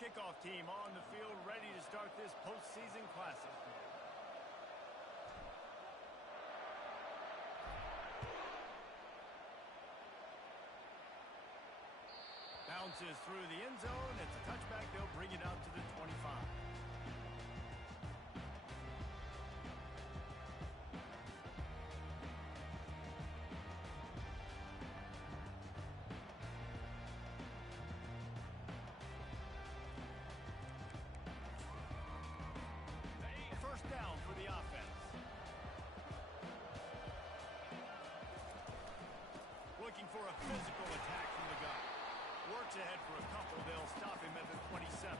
kickoff team on the field ready to start this postseason classic. Bounces through the end zone. It's a touchback. They'll bring it out to the 25. First down for the offense. Looking for a physical attack from the gun. Works ahead for a couple. They'll stop him at the 27.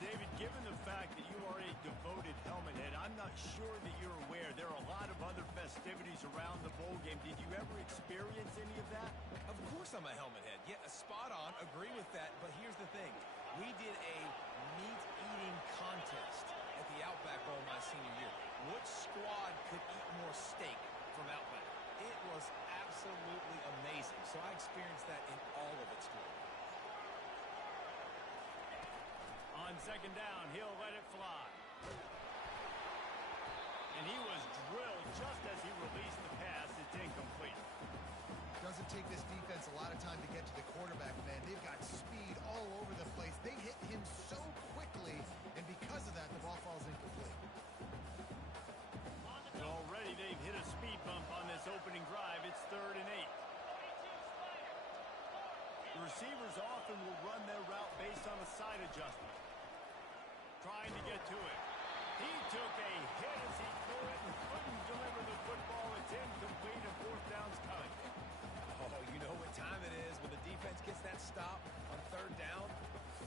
David, given the fact that you are a devoted helmet head, I'm not sure that you're aware there are a lot of other festivities around the bowl game. Did you ever experience any of that? Of course I'm a helmet head. Yeah, spot on. Agree with that. But here's the thing. We did a meat-eating contest at the Outback Bowl my senior year. Which squad could eat more steak from Outback? It was absolutely amazing. So I experienced that in all of its glory. On second down, he'll let it fly. And he was drilled just as he released the pass. It's incomplete. Doesn't take this defense a lot of time to get to the quarterback, man. They've got speed all over the place. They hit him so quickly, and because of that, the ball falls incomplete. And already they've hit a speed bump on this opening drive. It's 3rd and 8. The receivers often will run their route based on a side adjustment. Trying to get to it. He took a hit as he threw it and couldn't deliver the football. It's incomplete and 4th down's coming. Oh, you know what time it is when the defense gets that stop on 3rd down.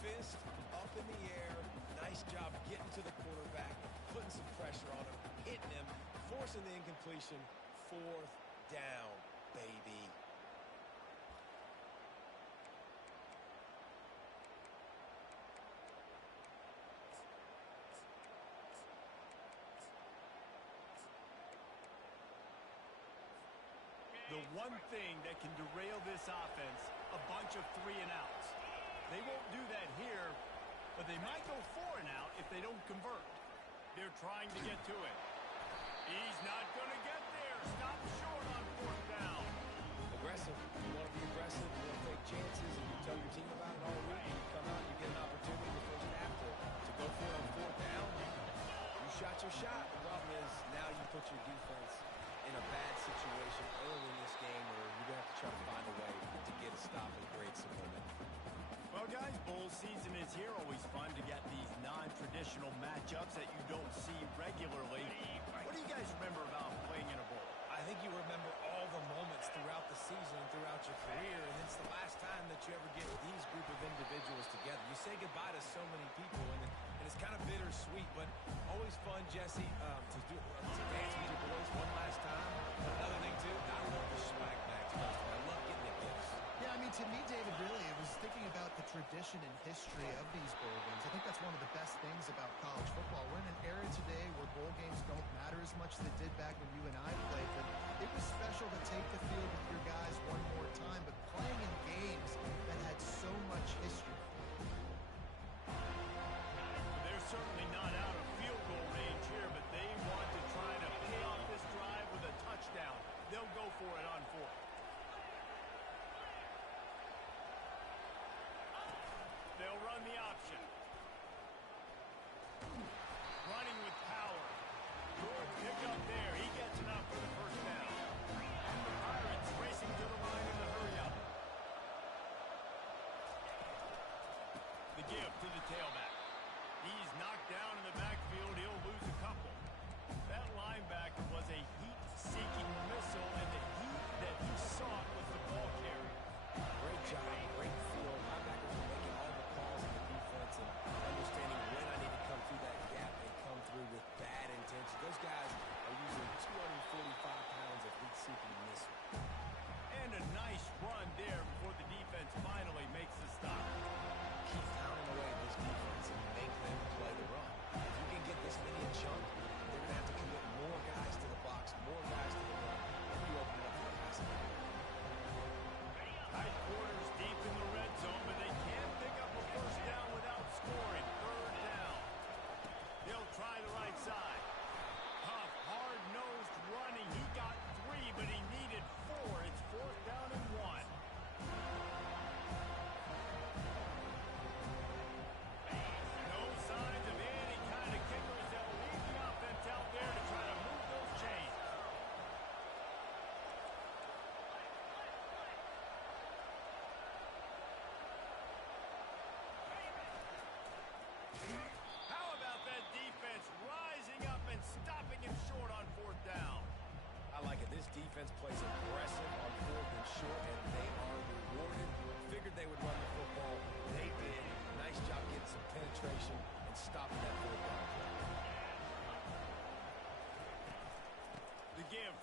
Fist up in the air. Nice job getting to the quarterback, putting some pressure on him, hitting him, forcing the incompletion. 4th down, baby. The one thing that can derail this offense, a bunch of 3 and outs. They won't do that here, but they might go 4 and out if they don't convert. They're trying to get to it. He's not going to get there. Stop short on 4th down. Aggressive. You want to be aggressive. You want to take chances, and you tell your team about it all week. And you come out, you get an opportunity in the first half to go for it on 4th down. You shot your shot. The problem is now you put your defense in a bad situation early in this game where you're going to have to try to find a way to get a stop and create some momentum. Well, guys, bowl season is here. Always fun to get these non-traditional matchups that you don't see regularly. What do you guys remember about playing in a bowl? I think you remember all the moments throughout the season, throughout your career, and it's the last time that you ever get these group of individuals together. You say goodbye to so many people, and it's kind of bittersweet, but always fun, Jesse, to dance with your boys one last time. But another thing, too, I love the swag bags. I love getting the gifts. Yeah, I mean, to me, David, really, it was thinking about the tradition and history of these bowl games. I think that's one of the best things about college football. We're in an era today where bowl games don't matter as much as they did back when you and I played, but it was special to take the field with your guys one more time, but playing in games that had so much history. They're certainly not out of field goal range here, but they want to try to pay off this drive with a touchdown. They'll go for it on 4th. They'll run the option. Running with power. Good pick up there. He gets enough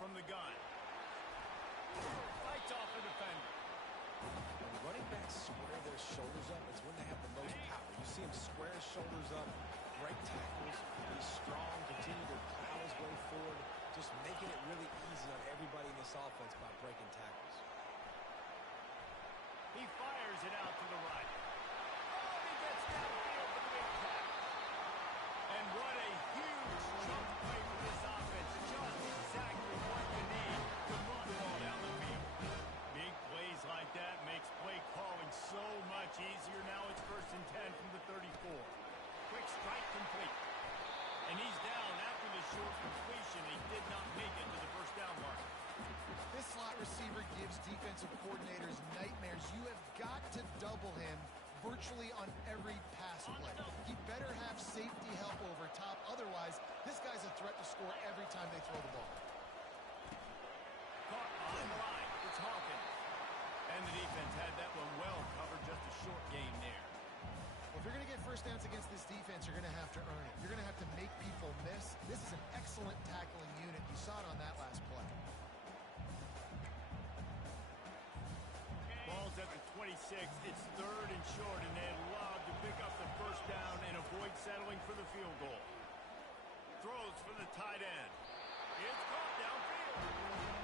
from the gun. Fights off the defender. When running backs square their shoulders up, it's when they have the most power. You see him square his shoulders up, break tackles, be strong, continue to plow his way forward, just making it really easy on everybody in this offense by breaking tackles. He fires it out to the right. Oh, he gets downfield for the big catch. And what a huge chunk play for this offense. Just exactly what you need to move the ball down the field. Big plays like that makes play calling so much easier. Now it's 1st and 10 from the 34. Quick strike complete. And he's down after the short completion. He did not make it to the first down mark. This slot receiver gives defensive coordinators nightmares. You have got to double him virtually on every pass play. He better have safety help over top. Otherwise, this guy's a threat to score every time they throw the ball. Caught on the line. It's Hawkins. And the defense had that one well covered. Just a short gain there. Well, if you're going to get first downs against this defense, you're going to have to earn it. You're going to have to make people miss. This is an excellent tackling unit. You saw it on that last play. Ball's at the 26. It's 3rd and short, and they'd love to pick up the first down and avoid settling for the field goal. Throws for the tight end. It's caught downfield.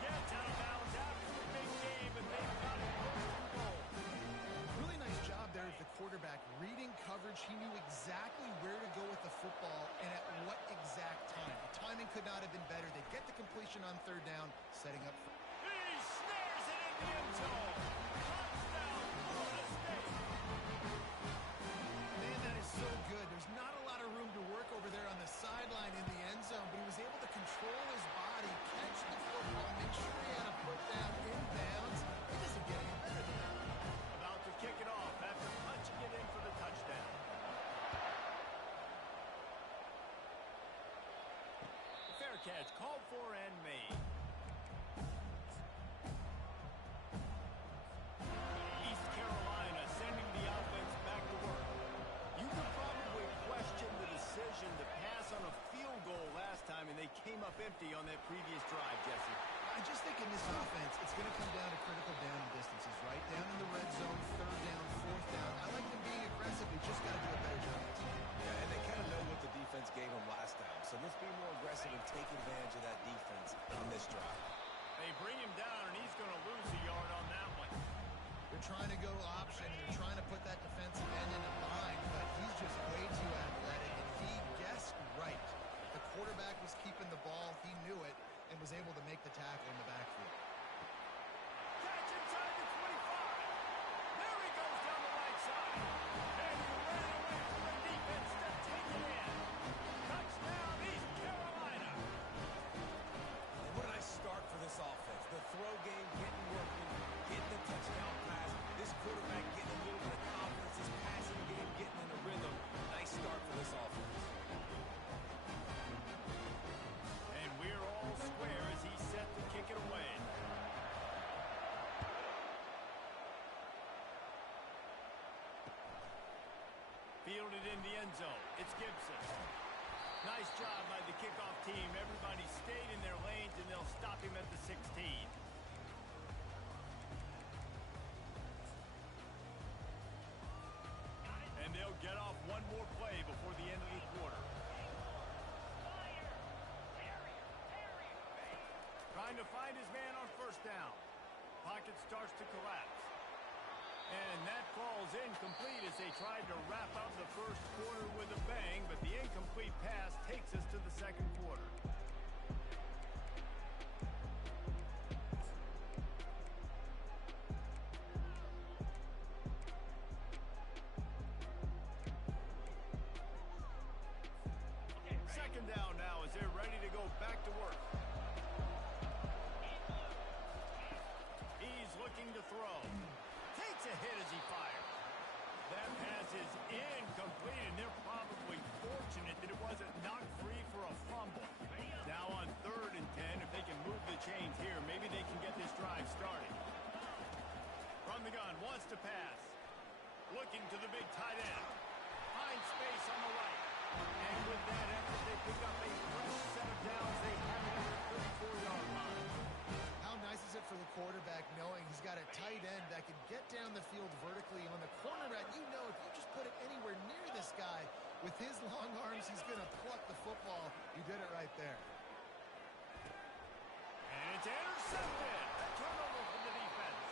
Gets out of bounds after the big game, and they've got it first and goal. Really nice job there of the quarterback. Reading coverage, he knew exactly where to go with the football and at what exact time. The timing could not have been better. They get the completion on 3rd down, setting up for... He snares it in the end zone. Touchdown, Florida State. Man, that is so good. There's not a lot of room to work over there on the sideline in the end zone, but he was able to control his body, catch the football, make sure he had a foot down inbounds. It doesn't get any better than that. About to kick it off after punching it in for the touchdown. Fair catch called for and made. East Carolina sending the offense back to work. You could probably question the decision to pass on a field goal last time, and they came up empty on that previous drive, Jesse. I just think in this offense, it's going to come down to critical down and distances, right? Down in the red zone, 3rd down, 4th down. I like them being aggressive. They just got to do a better job. Yeah, and they kind of know what the defense gave them last time. So let's be more aggressive and take advantage of that defense on this drive. They bring him down, and he's going to lose a yard on that one. They're trying to go option. They're trying to put that defensive end in a bind, but he's just way too athletic, and he guessed right. The quarterback was keeping the ball. He knew it and was able to make the tackle in the backfield. Catch inside the 25. There he goes down the right side. And he ran away from the defense to take it in. Touchdown, East Carolina. And what a nice start for this offense. The throw game getting working, getting the touchdown pass. This quarterback getting a little bit of confidence. This passing game getting in a rhythm. Nice start for this offense. And we're all square as he's set to kick it away. Fielded in the end zone. It's Gibson. Nice job by the kickoff team. Everybody stayed in their lanes, and they'll stop him at the 16. And they'll get off one more play before the end of the quarter. Trying to find his man on 1st down. Pocket starts to collapse. And that falls incomplete as they tried to wrap up the first quarter with a bang, but the incomplete pass takes us to the 2nd quarter. Second down now as they're ready to go back to work. He's looking to throw. Takes a hit as he fires. That pass is incomplete, and they're probably fortunate that it wasn't knocked free for a fumble. Now on 3rd and 10, if they can move the chains here, maybe they can get this drive started. From the gun, wants to pass. Looking to the big tight end. Finds space on the right. And with that effort, they pick up a fresh set of downs. They have it at the 34-yard line. With his long arms, he's going to pluck the football. You did it right there. And it's intercepted. A turnover from the defense.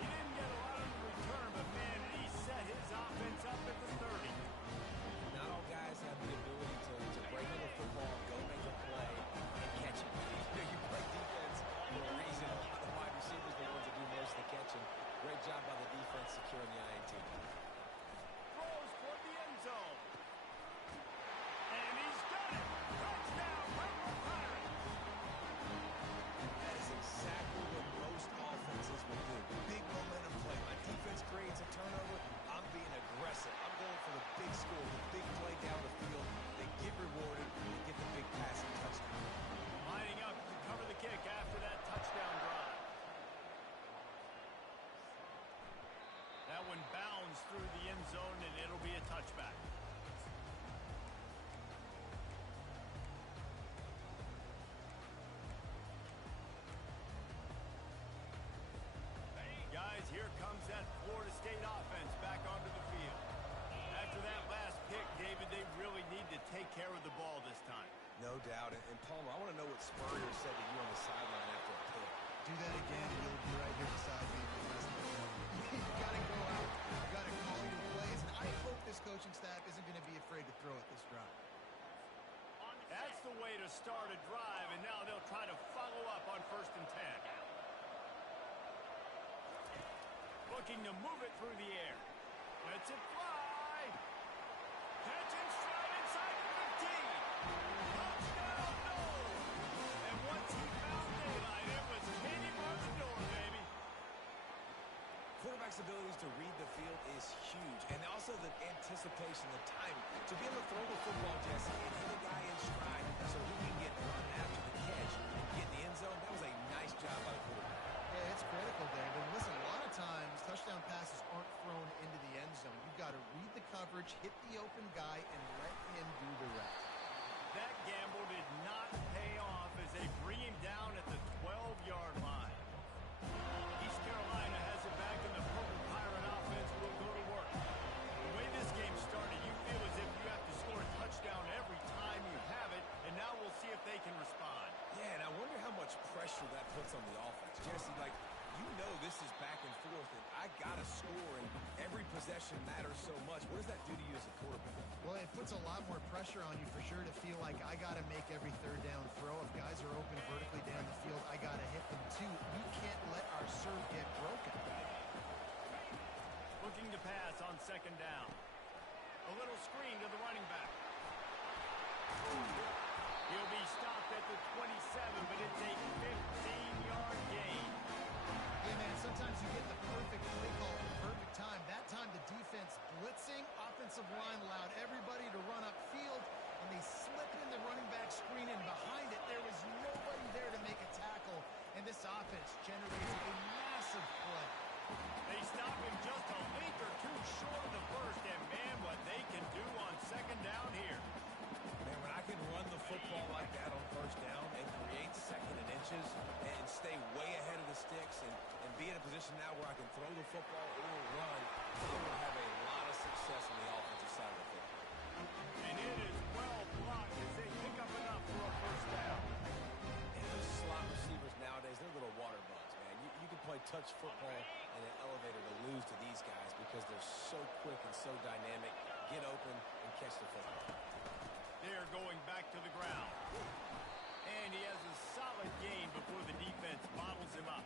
He didn't get a lot of the return, but, man, he set his offense up at the 30. Not all guys have the ability to break on the football, go make a play, and catch it. You break defense for a reason. The wide receivers are the ones that do most of the catching. Great job by the defense securing the INT. Throws toward the end zone. And he's got it. Touchdown, Birmingham Pirates. That is exactly what most offenses will do. Big momentum play. My defense creates a turnover. I'm being aggressive. I'm going for the big score, the big play down the field. They get rewarded and get the big passing touchdown. Lining up to cover the kick after that touchdown drive. That one bounds through the end zone, and it'll be a touchback. Guys, here comes that Florida State offense back onto the field. After that last pick, David, they really need to take care of the ball this time. No doubt. And Palmer, I want to know what Spurrier said to you on the sideline after a pick. Do that again, and you'll be right here beside me for the rest of the game. You got to go out. You got to call your plays. And I hope this coaching staff isn't going to be afraid to throw it this drive. That's the way to start a drive, and now they'll try to follow up on 1st and 10. Looking to move it through the air. Lets it fly. Catch and stride inside the 15. Touchdown, no. And once he found daylight, it was Katie bar the door, baby. Quarterback's abilities to read the field is huge. And also the anticipation, the timing. To be able to throw the football, Jesse, and hit a guy in stride so he can get run after the catch and get in the end zone, that was a nice job by the quarterback. Yeah, it's critical, David. Listen, a lot of times, touchdown passes aren't thrown into the end zone. You've got to read the coverage, hit the open guy, and let him do the rest. That gamble did not pay off as they bring him down at the 12-yard line. East Carolina has it back, and the Purple Pirate offense will go to work. The way this game started, you feel as if you have to score a touchdown every time you have it, and now we'll see if they can respond. Yeah, and I wonder how much pressure that puts on the offense. Jesse, like, you know this is back and forth, and I got to score, and every possession matters so much. What does that do to you as a quarterback? Well, it puts a lot more pressure on you for sure to feel like I got to make every third down throw. If guys are open vertically down the field, I got to hit them too. We can't let our serve get broken. Looking to pass on 2nd down. A little screen to the running back. He'll be stopped at the 27, but it's a 15-yard gain. Hey, man, sometimes you get the perfect play call at the perfect time. That time the defense blitzing, offensive line allowed everybody to run upfield, and they slip in the running back screen, and behind it there was nobody there to make a tackle, and this offense generates a massive play. They stop him just a link or two short of the first, and man, what they can do on 2nd down here. Man, when I can run the football like that on 1st down and create 2nd and inches and stay way ahead of the sticks and be in a position now where I can throw the football or run, they will have a lot of success on the offensive side of the football. And it is well blocked as they pick up enough for a 1st down. And those slot receivers nowadays, they're little water bugs, man. You can play touch football in an elevator to lose to these guys because they're so quick and so dynamic. Get open and catch the football. They're going back to the ground. And he has a solid gain before the defense bottles him up.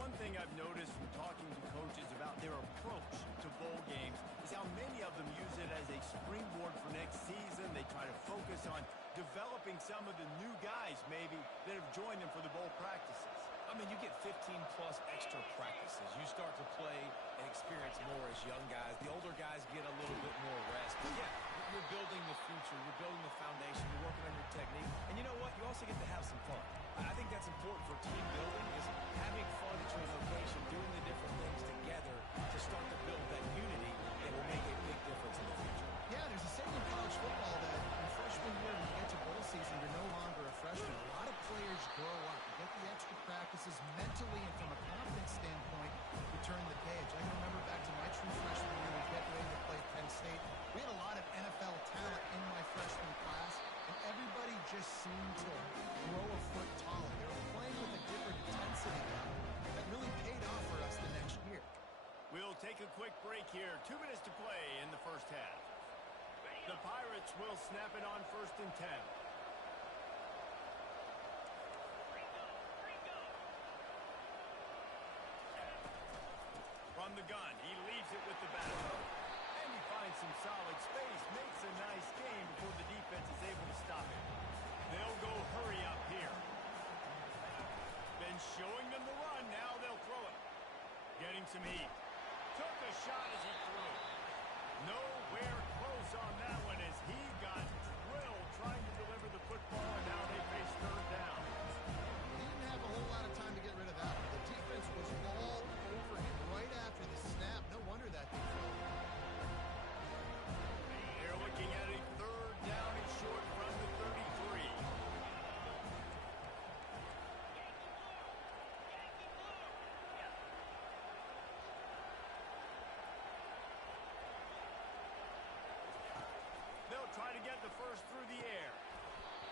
One thing I've noticed from talking to coaches about their approach to bowl games is how many of them use it as a springboard for next season. They try to focus on developing some of the new guys maybe that have joined them for the bowl practices. I mean, you get 15-plus extra practices. You start to play and experience more as young guys. The older guys get a little bit more rest. But, yeah, you're building the future. You're building the foundation. You're working on your technique. And you know what? You also get to have some fun. I think that's important for team building is having fun at your location, doing the different things together to start to build that unity that will make a big difference in the future. Yeah, there's a saying in college football that in freshman year when you get to bowl season, you're no longer a freshman. A lot of players grow up. You get the extra practices mentally and from a confidence standpoint, you turn the page. I can remember back to my true freshman year, we get ready to play Penn State, we had a lot of NFL talent in my freshman class, and everybody just seemed to grow a foot taller. They were playing with a different intensity level that really paid off for us the next year. We'll take a quick break here. 2 minutes to play in the first half. The Pirates will snap it on 1st and 10. From the gun, he leaves it with the back. And he finds some solid space, makes a nice game before the defense is able to stop it. They'll go hurry up here. Been showing them the run, now they'll throw it. Getting some heat. Took a shot as he threw. Nowhere close on that one as he got drilled trying to deliver the football, and now they face 3rd down. He didn't have a whole lot of time to get rid of that one. The defense was all over him right after the snap. No wonder that thing fell. They're looking at a 3rd down and short from the 33. They'll try to get the first through the air.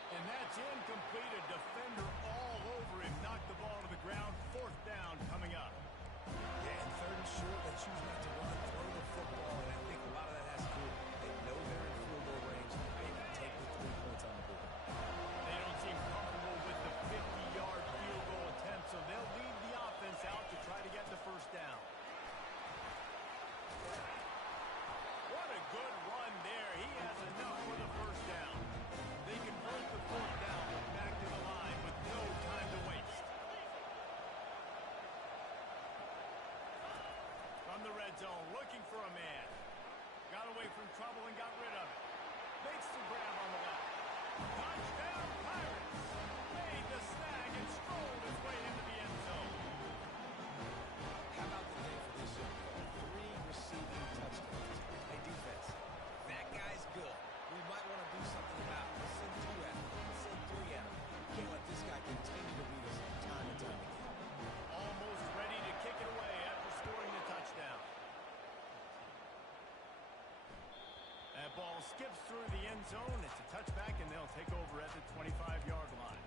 And that's incomplete. A defender all over him. Knocked the ball to the ground. 4th down coming up. Yeah, and 3rd and short, they choose not to run, throw the football, and I think a lot of that has to do with they know they're in field goal range and take the 3 points on the board. They don't seem comfortable with the 50-yard field goal attempt, so they'll lead the offense out to try to get the 1st down. What a good run there. He has enough for the 1st down. They convert the 4th down, back to the line with no time to waste. From the red zone, looking for a man. Got away from trouble and got rid of it. Makes the grab on the left. Touchdown, Pirates! Made the snag and strolled his way into the end zone. How about the day for this young man? 3 receiving touchdowns. Hey, defense, that guy's good. We might want to do something about it. Send 2 at him. Send 3 at him. Can't let this guy continue to beat us time and time again. Almost ready to kick it away after scoring the touchdown. That ball skips through the end zone. It's a touchback, and they'll take over at the 25-yard line.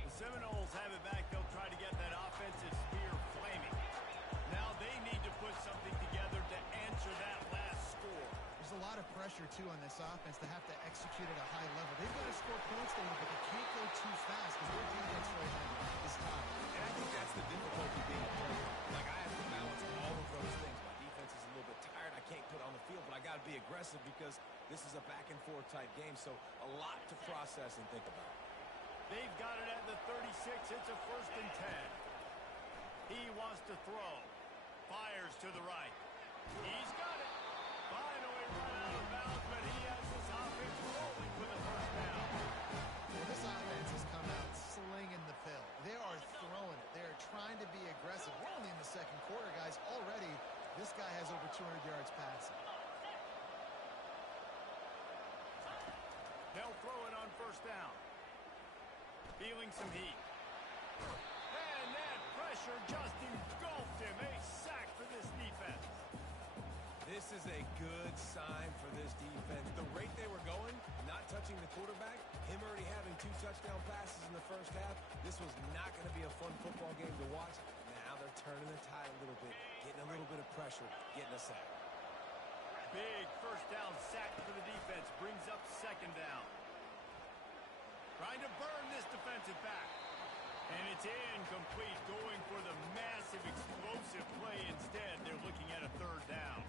The Seminoles have it back. They'll try to get that offensive spear flaming. Now they need to put something together to answer that last score. There's a lot of pressure, too, on this offense to have to execute at a high level. They've got to score points, David, but they can't go too fast because their defense right now is top. And I think that's the difficulty being a player. Like, I have to balance all of those things. My defense is a little bit tired. I can't put on the field, but I got to be aggressive because this is a back-and-forth type game, so a lot to process and think about. They've got it at the 36. It's a 1st and 10. He wants to throw. Fires to the right. He's got it. Finally run out of bounds, but he has this offense rolling with a 1st down. Well, this offense has come out slinging the pill. They are throwing it. They are trying to be aggressive. We're only in the 2nd quarter, guys. Already, this guy has over 200 yards passing. They'll throw it on 1st down. Feeling some heat. And that pressure just engulfed him. A sack for this defense. This is a good sign for this defense. The rate they were going, not touching the quarterback, him already having 2 touchdown passes in the first half, this was not going to be a fun football game to watch. Now they're turning the tide a little bit, getting a little bit of pressure, getting a sack. Big 1st down sack for the defense. Brings up 2nd down. Trying to burn this defensive back. And it's incomplete. Going for the massive explosive play instead. They're looking at a 3rd down.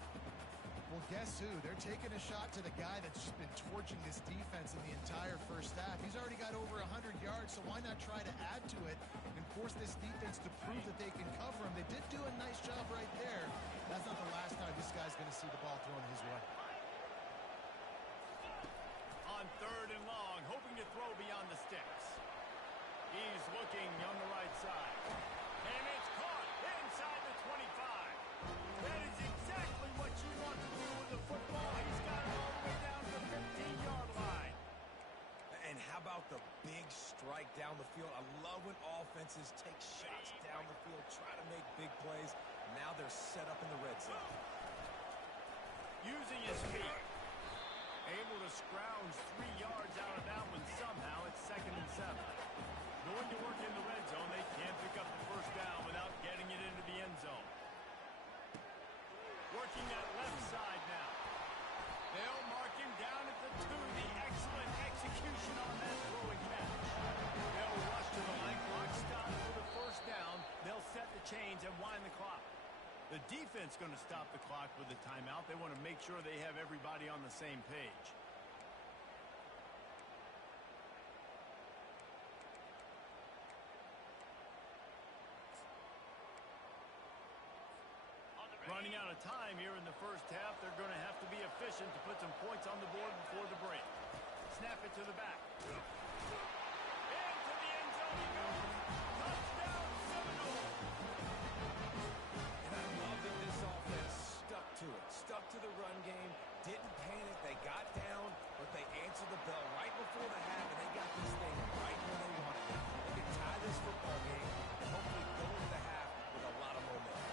Well, guess who? They're taking a shot to the guy that's just been torching this defense in the entire first half. He's already got over 100 yards, so why not try to add to it and force this defense to prove that they can cover him? They did do a nice job right there. That's not the last time this guy's going to see the ball thrown his way. On 3rd and long, hoping to throw beyond the sticks. He's looking on the right side. And it's caught inside the 25. That is exactly what you want to do with the football. He's got strike down the field. I love when offenses take shots down the field, try to make big plays. Now they're set up in the red zone. Using his feet. Able to scrounge 3 yards out of that one somehow. It's 2nd and 7. Going to work in the red zone. They can't pick up the first down without getting it into the end zone. Working that left side now. They'll mark him down at the 2. The excellent execution on that throwing catch. They'll rush to the line. Clock stop for the first down. They'll set the chains and wind the clock. The defense going to stop the clock with a timeout. They want to make sure they have everybody on the same page. Running out of time here in the first half. They're going to have to be efficient to put some points on the board before the break. Snap it to the back. Into the end zone he goes. Touchdown, Seminoles. And I love that this offense stuck to it. Stuck to the run game. Didn't panic. They got down, but they answered the bell right before the half, and they got this thing right where they wanted it. They can tie this football game and hopefully go into the half with a lot of momentum.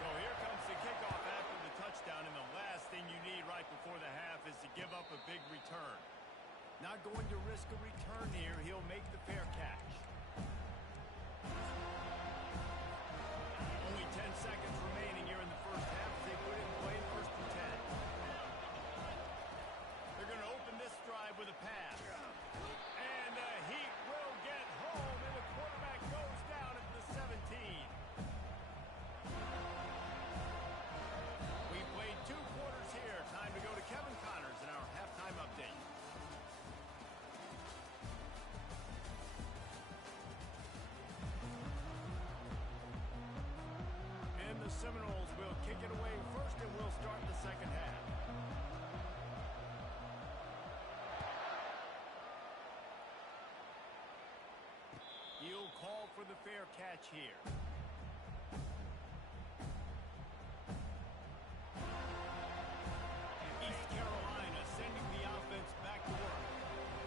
So here comes the kickoff after the touchdown, and the last thing you need right before the half is to give up a big return. Not going to risk a return here. He'll make the fair catch. Only 10 seconds remaining here in the first half as they put it in play, 1st and 10. They're going to open this drive with a pass. And he will get home, and the quarterback goes down at the 17. We played 2 quarters here. Time to go to Kevin Connors in our halftime update. And the Seminoles will kick it away first, and we'll start the second half. He'll call for the fair catch here. East Carolina sending the offense back to work.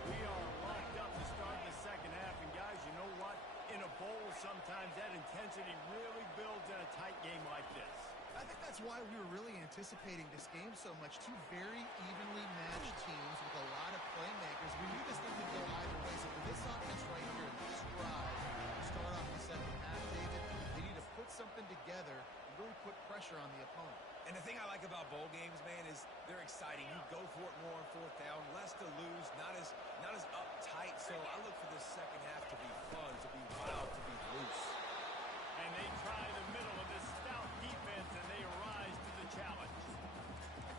We are locked up to start the second half, and guys, you know what? In a bowl, sometimes that intensity really builds in a tight game like this. I think that's why we were really anticipating this game so much. 2 very evenly matched teams with a lot of playmakers. We knew this thing could go either way. So for this offense right here, this drive, start off the second half, David, they need to put something together and really put pressure on the opponent. And the thing I like about bowl games, man, is they're exciting. You go for it more on 4th down, less to lose, not as uptight. So I look for this second half to be fun, to be wild, to be loose. And they try the middle of this stout defense, and they rise to the challenge.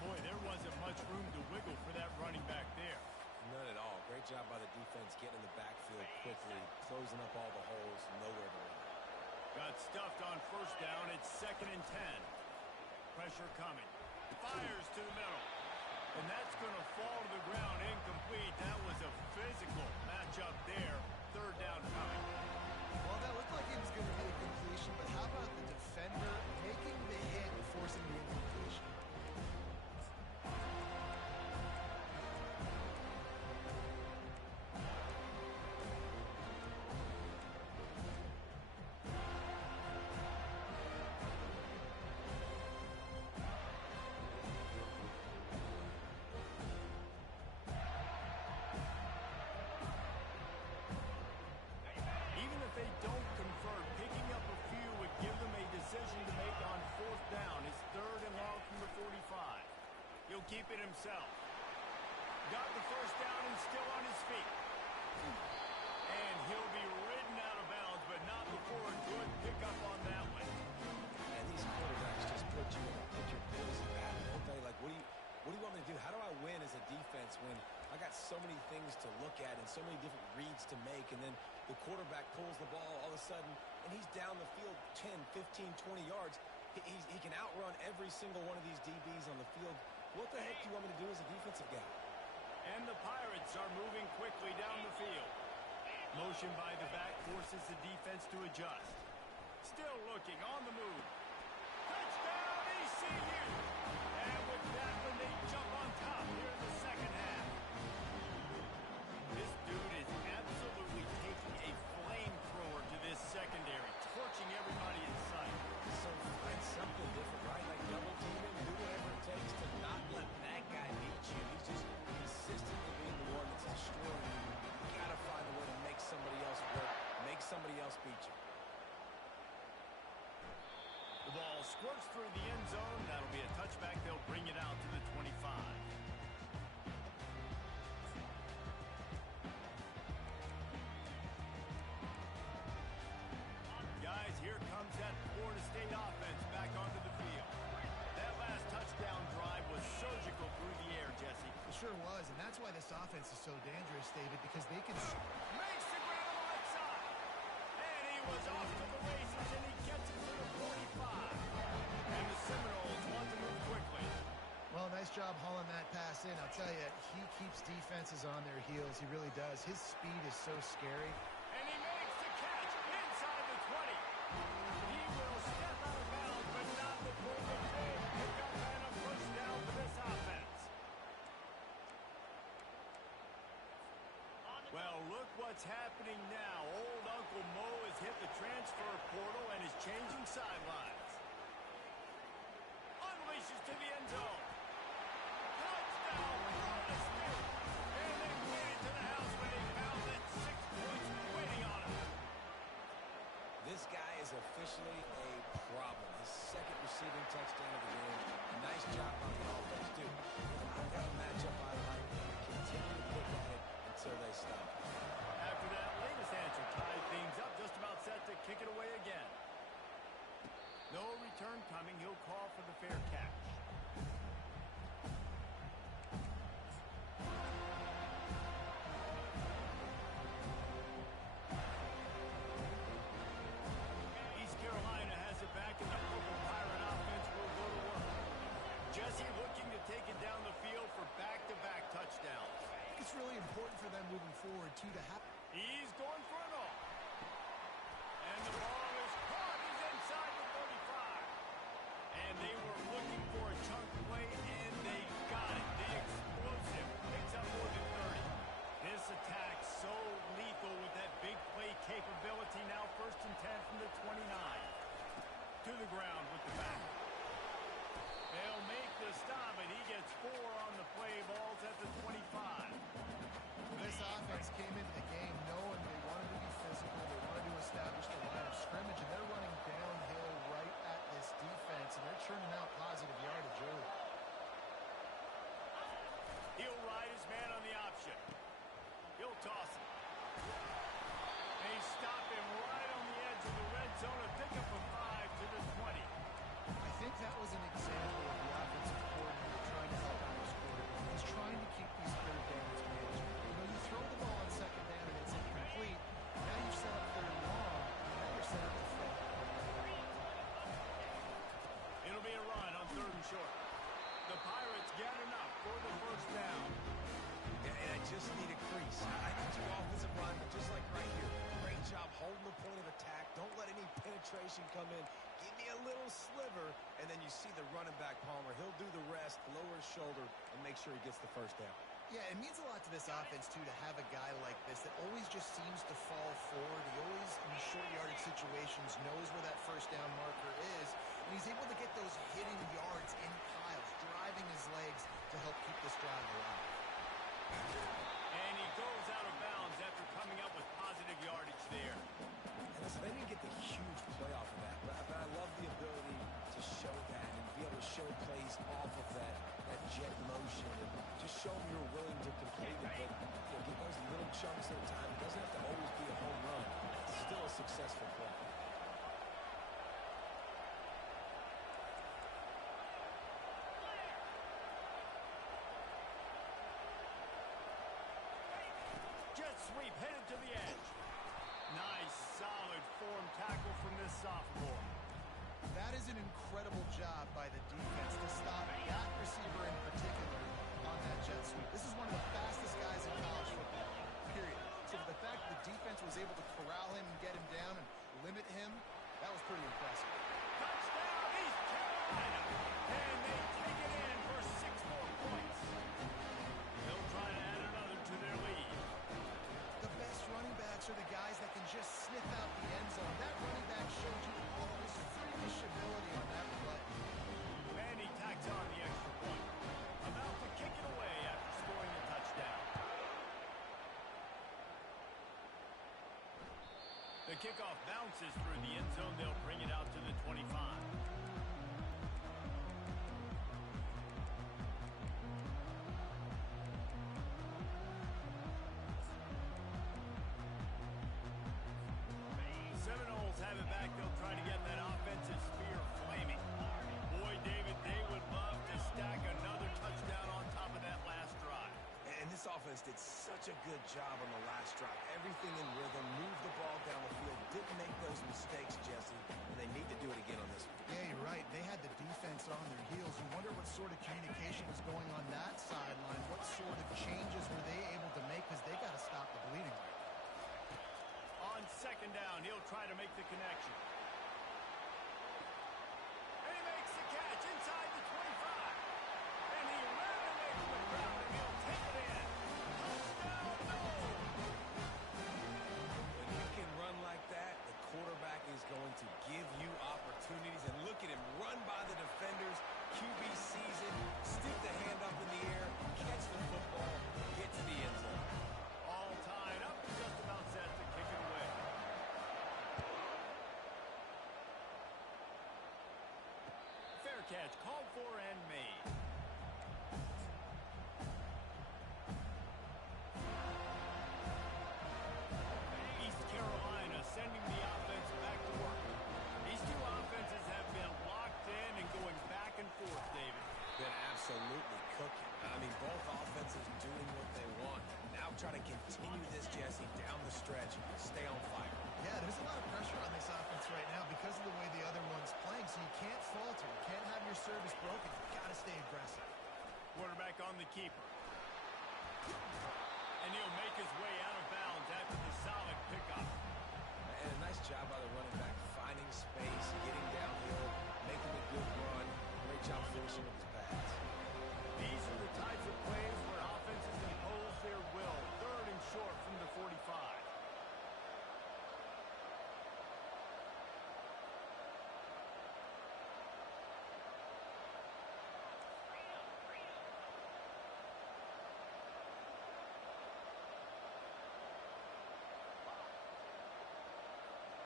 Boy, there wasn't much room to wiggle for that running back there. None at all. Great job by the defense getting in the backfield quickly, closing up all the holes, nowhere to run. Got stuffed on 1st down. It's 2nd and 10. Pressure coming. Fires to the middle. And that's going to fall to the ground incomplete. That was a physical matchup there. 3rd down coming. Well, that looked like it was going to be a completion, but how about the defender making the hit and forcing the incompletion? Even if they don't convert, picking up a few would give them a decision to make on 4th down. It's 3rd and long from the 45. He'll keep it himself. Got the first down and still on his feet. And he'll be ridden out of bounds, but not before a good pickup on that one. And these quarterbacks just put your bills in battle, don't they? Like, what do you want me to do? How do I win as a defense when I got so many things to look at and so many different reads to make, and then the quarterback pulls the ball all of a sudden, and he's down the field 10, 15, 20 yards. He can outrun every single one of these DBs on the field. What the heck do you want me to do as a defensive guy? And the Pirates are moving quickly down the field. Motion by the back forces the defense to adjust. Still looking on the move. Touchdown, ECU! And with that one, they jump on top here in the second half. This dude is absolutely taking ball squirts through the end zone. That'll be a touchback. They'll bring it out to the 25. Guys, here comes that Florida State offense back onto the field. That last touchdown drive was surgical through the air, Jesse. It sure was, and that's why this offense is so dangerous, David, because they can... Makes the ground on the right side. And he was off to the races, and he gets it to the 45. And the Seminoles want to move quickly. Well, nice job hauling that pass in. I'll tell you, he keeps defenses on their heels. He really does. His speed is so scary. And he makes the catch inside the 20. He will step out of bounds, but not before the big pickup and a first down for this offense. Well, look what's happening now. Old Uncle Mo has hit the transfer portal and is changing sidelines. Unleashes to the end zone. Touchdown, Florida State. And they made it to the house when they found that 6 points waiting on him. This guy is officially a problem. His second receiving touchdown of the game. Nice job on the offense, too. I've got a matchup I like. Continue to pick at it until they stop. After that latest answer tied things up, just about set to kick it away again. No return coming. He'll call for the fair catch. East Carolina has it back, and the Purple Pirate offense will go to work. Jesse looking to take it down the field for back-to-back touchdowns. I think it's really important for them moving forward, too, to have... He's going for it all. And the ball is caught. He's inside the 35. And they were looking for a chunk play, and they got it. The explosive picks up more than 30. This attack so lethal with that big play capability. Now 1st and 10 from the 29. To the ground with the back. They'll make the stop, and he gets 4 on the play. Balls at the 25. This offense came into the game knowing they wanted to be physical, they wanted to establish the line of scrimmage, and they're running downhill right at this defense, and they're churning out positive yardage early. He'll ride his man on the option. He'll toss it. They stop him right on the edge of the red zone. A pickup of 5 to the 20. I think that was an example of the offensive coordinator trying to help out his quarterback. He's trying to keep these third downs managed. You know, you throw the ball on 2nd down and it's incomplete. Now you've set up 3rd and long, and now you're set up to fail. It'll be a run on 3rd and short. The Pirates get enough for the first down. And I just need a crease. I need your offensive linemen, just like right here. Great job holding the point of attack. Don't let any penetration come in. Give me a little sliver, and then you see the running back, Palmer. He'll do the rest, lower his shoulder, and make sure he gets the first down. Yeah, it means a lot to this offense, too, to have a guy like this that always just seems to fall forward. He always, in short yardage situations, knows where that first down marker is, and he's able to get those hitting yards in piles, driving his legs to help keep this drive alive. And he goes out of bounds after coming up with positive yardage there. And listen, they didn't get the huge play off of that, but I love the ability to show that and be able to show plays off of that jet motion and just show them you're willing to complete it. But get those little chunks at a time. It doesn't have to always be a home run. It's still a successful play. Jet sweep headed to the edge. Nice, solid form tackle from this sophomore. That is an incredible job by the defense to stop that receiver in particular on that jet sweep. This is one of the fastest guys in college football, period. So for the fact that the defense was able to corral him and get him down and limit him, that was pretty impressive. Touchdown, East Carolina. And they take it in for 6 more points. They'll try to add another to their lead. The best running backs are the guys that can just sniff out the end zone. That running back showed you all of his freakish ability on that play. And he tacks on the extra point. About to kick it away after scoring a touchdown. The kickoff bounces through the end zone. They'll bring it out to the 25. offense did such a good job on the last drive. Everything in rhythm, moved the ball down the field, didn't make those mistakes, Jesse, and they need to do it again on this one. Yeah, you're right. They had the defense on their heels. You wonder what sort of communication was going on that sideline. What sort of changes were they able to make, because they got to stop the bleeding right now. On second down, he'll try to make the connection. And he makes the catch inside the 25. And he ran away from the crowd, and he'll take it in. Touchdown, no! When you can run like that, the quarterback is going to give you opportunities. And look at him run by the defenders. QB sees it, stick the hand up in the air, catch the football, get to the end zone. All tied up and just about set to kick it away. Fair catch called for and made. East Carolina sending the offense back to work. These two offenses have been locked in and going back and forth, David. Been absolutely cooking. I mean, both offenses doing what they want. Now try to continue this, Jesse, down the stretch. Stay on fire. Yeah, there's a lot of pressure on this offense right now because of the way the other one's playing, so you can't falter. You can't have your service broken. You got to stay aggressive. Quarterback on the keeper. And he'll make his way out of bounds after the solid pickup. And a nice job by the running back, finding space, getting downhill, making a good run. Great job finishing with his pass. These are the types of plays where offenses impose their will. Third and short from the 45.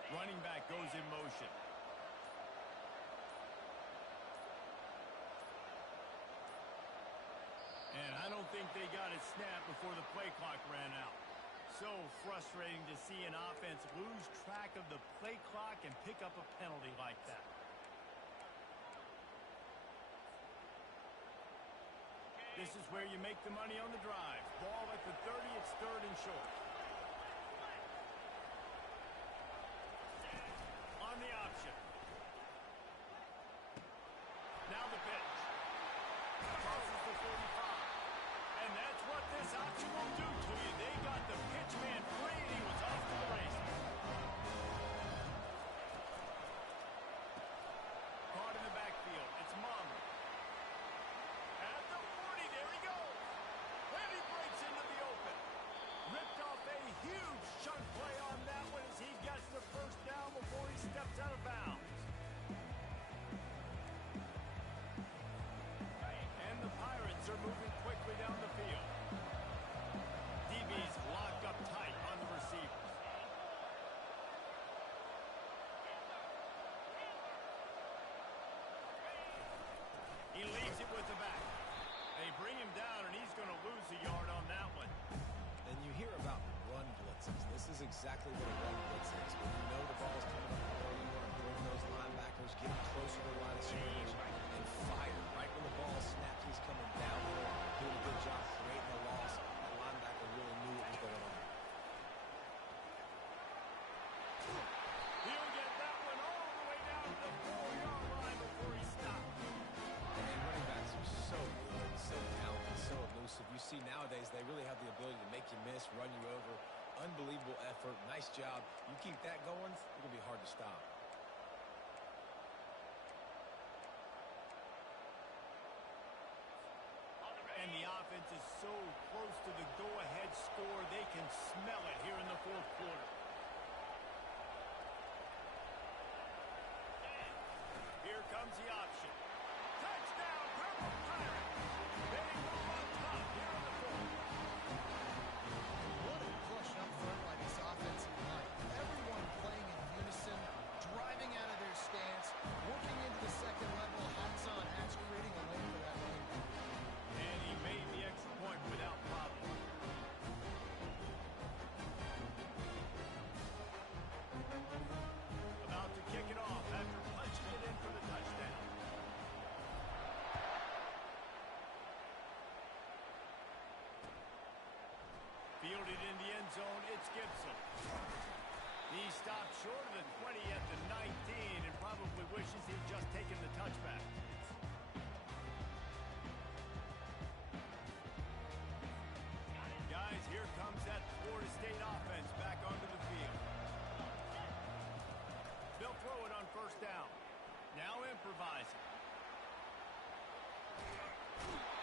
Running back goes in motion. And I don't think they got it snapped before the play clock ran out. So frustrating to see an offense lose track of the play clock and pick up a penalty like that. This is where you make the money on the drive. Ball at the 30, it's third and short. On the option. Now the pitch. Crosses the 45. And that's what this option will do to you. They got the pitch man free, and he was off to the races. Caught in the backfield. It's Bomber. At the 40, there he goes. And he breaks into the open. Ripped off a huge chunk play on that one as he gets the first down before he steps out of bounds. And the Pirates are moving quickly down the field. DB's locked up tight on the receivers. He leaves it with the back. They bring him down, and he's going to lose a yard on that one. And you hear about run blitzes. This is exactly what a run blitz is. When you know the ball's coming up the middle, you want to bring those linebackers, get them closer to the line of scrimmage, and fire. Right when the ball snaps, he's coming downhill, doing a good job creating a loss. That linebacker really knew what was going on. He'll get that one all the way down to the 4-yard line before he stops. And running backs are so good, so talented, so elusive. You see nowadays they really have the ability to make you miss, run you over. Unbelievable effort. Nice job. You keep that going, it's going to be hard to stop. And the offense is so close to the go-ahead score, they can smell it here in the fourth quarter. Here comes the option. Touchdown, Purple Pirates. They move on top here in the fourth. What a push up front by this offensive line. Everyone playing in unison, driving out of their stance, working into the second level, hats on hats, creating a lane for that running back. And he made the extra point without problem. zone, it's Gibson. He stopped short of the 20 at the 19 and probably wishes he'd just taken the touchback. Guys, here comes that Florida State offense back onto the field. They'll throw it on first down. Now improvising.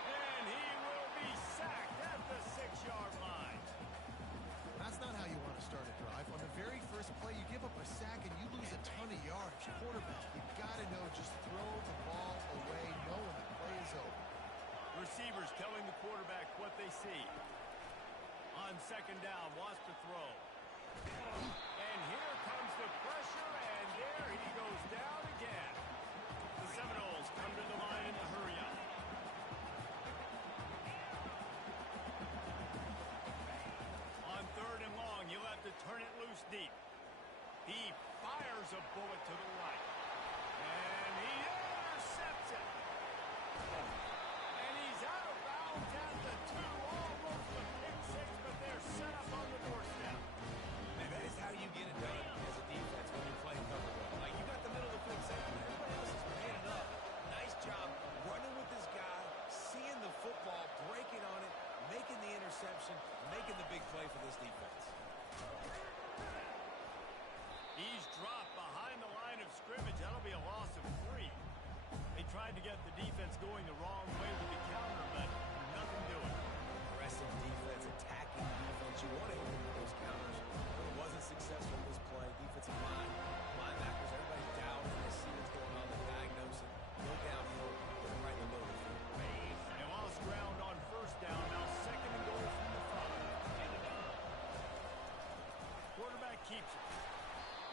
And he will be sacked at the 6-yard line. That's not how you want to start a drive. On the very first play, you give up a sack and you lose a ton of yards. Quarterback, you got to know, just throw the ball away, knowing the play is over. Receivers telling the quarterback what they see. On second down, wants to throw. And here comes the pressure, and there he goes down again. The Seminoles come to the line in the hurry-up. On third and long, you'll have to turn it loose deep. He fires a bullet to the right. And he intercepts it. And he's out of bounds at the 2. Almost a pick six, but they're set up on the doorstep. And that is how you get it done as a defense when you're playing cover well. Like, you got the middle of the field second, everybody else is manning up. Nice job running with this guy, seeing the football, breaking on it, making the interception, making the big play for this defense. He's dropped behind the line of scrimmage. That'll be a loss of 3. They tried to get the defense going the wrong way with the counter, but nothing doing. Aggressive defense, attacking defense. You want to hit those counters. But it wasn't successful this play. Defensive line, linebackers, everybody down. They see what's going on. They diagnose it. Go downhill. Put it right in the middle of the field. They lost ground on first down. Now second and goal from the 5. Quarterback keeps it.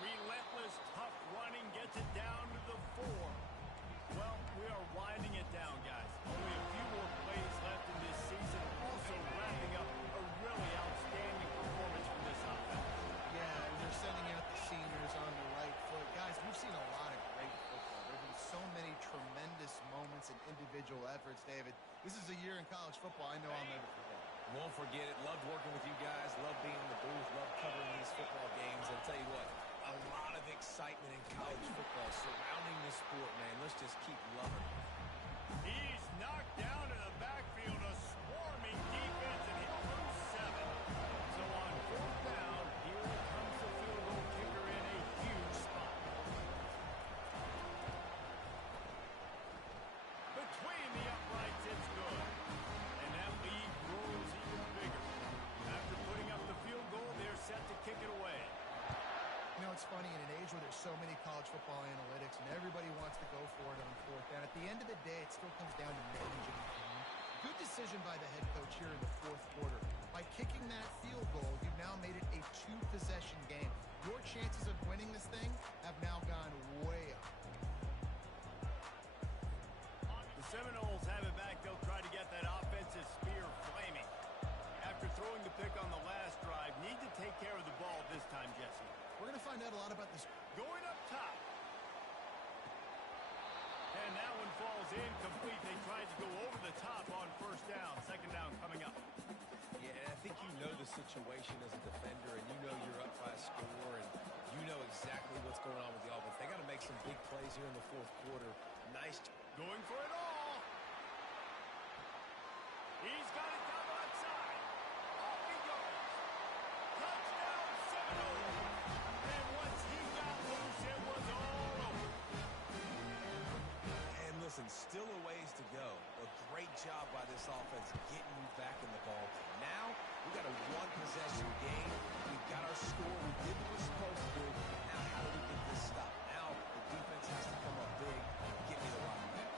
Relentless, tough running, gets it down to the 4. Well, we are winding it down, guys. Only a few more plays left in this season. Also wrapping up a really outstanding performance from this offense. Yeah, and they're sending out the seniors on the right foot. Guys, we've seen a lot of great football. There have been so many tremendous moments and individual efforts, David. This is a year in college football I know I'll never forget. Won't forget it. Loved working with you guys. Loved being in the booth. Loved covering these football games. I'll tell you what, a lot of excitement in college football surrounding this sport, man. Let's just keep loving it. He's knocked down in the backfield, a swarming defense, and he'll lose 7. So on fourth down, here comes the field goal kicker in a huge spot. Between the uprights, it's good. And that lead grows even bigger. After putting up the field goal, they're set to kick it away. You know, it's funny, in an age where there's so many college football analytics and everybody wants to go for it on fourth down, at the end of the day, it still comes down to managing the game. Good decision by the head coach here in the fourth quarter. By kicking that field goal, you've now made it a 2-possession game. Your chances of winning this thing have now gone way up. The Seminoles have it back. They'll try to get that offensive spear flaming. After throwing the pick on the last drive, need to take care of the ball this time, Jesse. We're going to find out a lot about this. Going up top. And that one falls incomplete. They tried to go over the top on first down. Second down coming up. Yeah, and I think you know the situation as a defender, and you know you're up by a score, and you know exactly what's going on with the offense. They got to make some big plays here in the fourth quarter. Nice. Going for it all. He's got it down the left side. Off he goes. Touchdown, Seminoles. And once he got loose, it was all over. And listen, still a ways to go. A great job by this offense getting you back in the ball. Now, we got a one-possession game. We've got our score. We did what we're supposed to do. Now, how do we get this stopped? Now, the defense has to come up big and get me the rock back.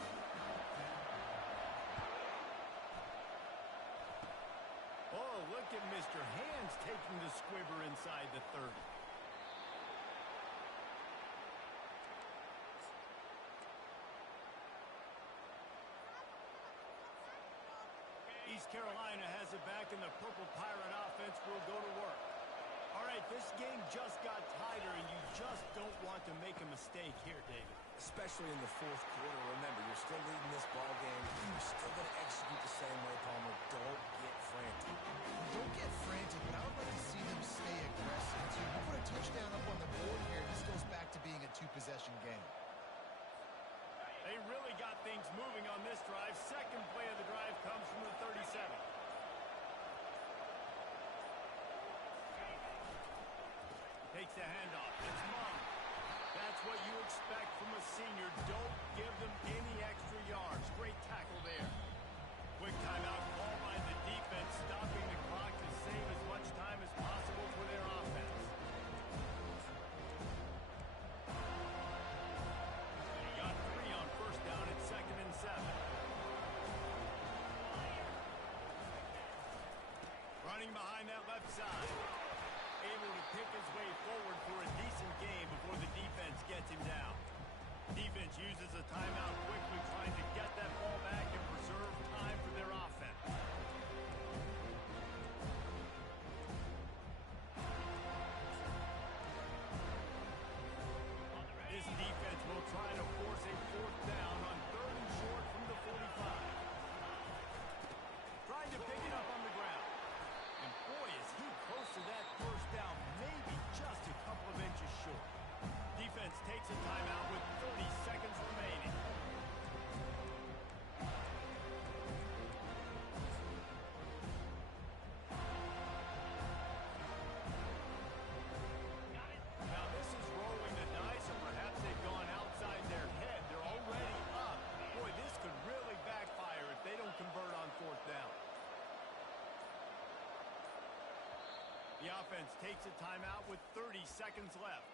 Oh, look at Mr. Hands taking the squibber inside the 30. East Carolina has it back, and the Purple Pirate offense will go to work. All right, this game just got tighter, and you just don't want to make a mistake here, David. Especially in the fourth quarter. Remember, you're still leading this ball game. You're still going to execute the same way, Palmer. Don't get frantic. Don't get frantic, but I would like to see them stay aggressive, too. You put a touchdown up on the board here, this goes back to being a two-possession game. They really got things moving on this drive. Second play of the drive comes from the 37. Takes the handoff. It's Monk. That's what you expect from a senior. Don't give them any extra yards. Great tackle there. Quick timeout call by the defense, stopping the clock to save as much time as possible for their offense. He got 3 on first down at 2nd and 7. Running behind that left side. Able to pick his way forward for a decent game before the defense gets him down. Defense uses a timeout quickly, trying to get that ball back and preserve time for their offense. This defense will try to force a 4th down on 3rd and short from the 45. Trying to pick it up on the ground. And boy, is he close to that first down, maybe just a couple of inches short. Defense takes a timeout with 30 seconds remaining. Now this is rolling the dice, or perhaps they've gone outside their head. They're already up. Boy, this could really backfire if they don't convert on 4th down. The offense takes a timeout with 30 seconds left.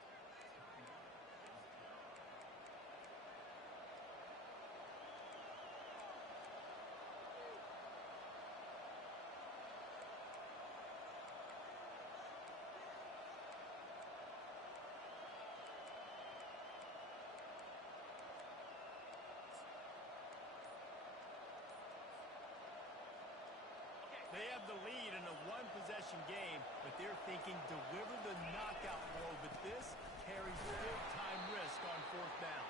They have the lead in a one-possession game, but they're thinking deliver the knockout blow, but this carries big-time risk on 4th down.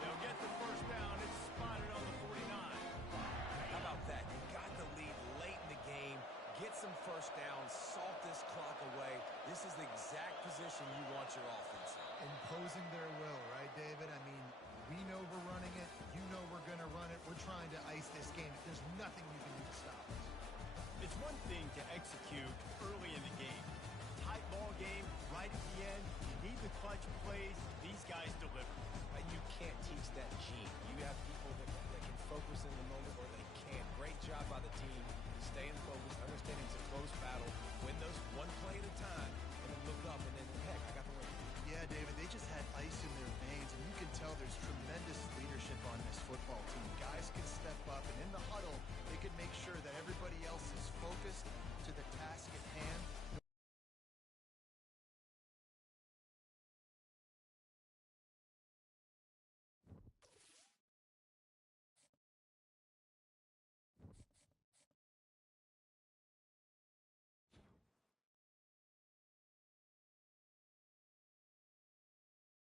They'll get the first down. It's spotted on the 49. How about that? You got the lead late in the game. Get some first downs. Salt this clock away. This is the exact position you want your offense in. Imposing their will, right, David? I mean, we know we're running it. You know we're going to run it. We're trying to ice this game. There's nothing you can do to stop us. It's one thing to execute early in the game. Tight ball game, right at the end. You need the clutch plays. These guys deliver. You can't teach that gene. You have people that can focus in the moment or they can't. Great job by the team. Staying focused, understanding it's a close battle. Win those one play at a time, and then look up, and then, heck, I got the win. Yeah, David, they just had ice in their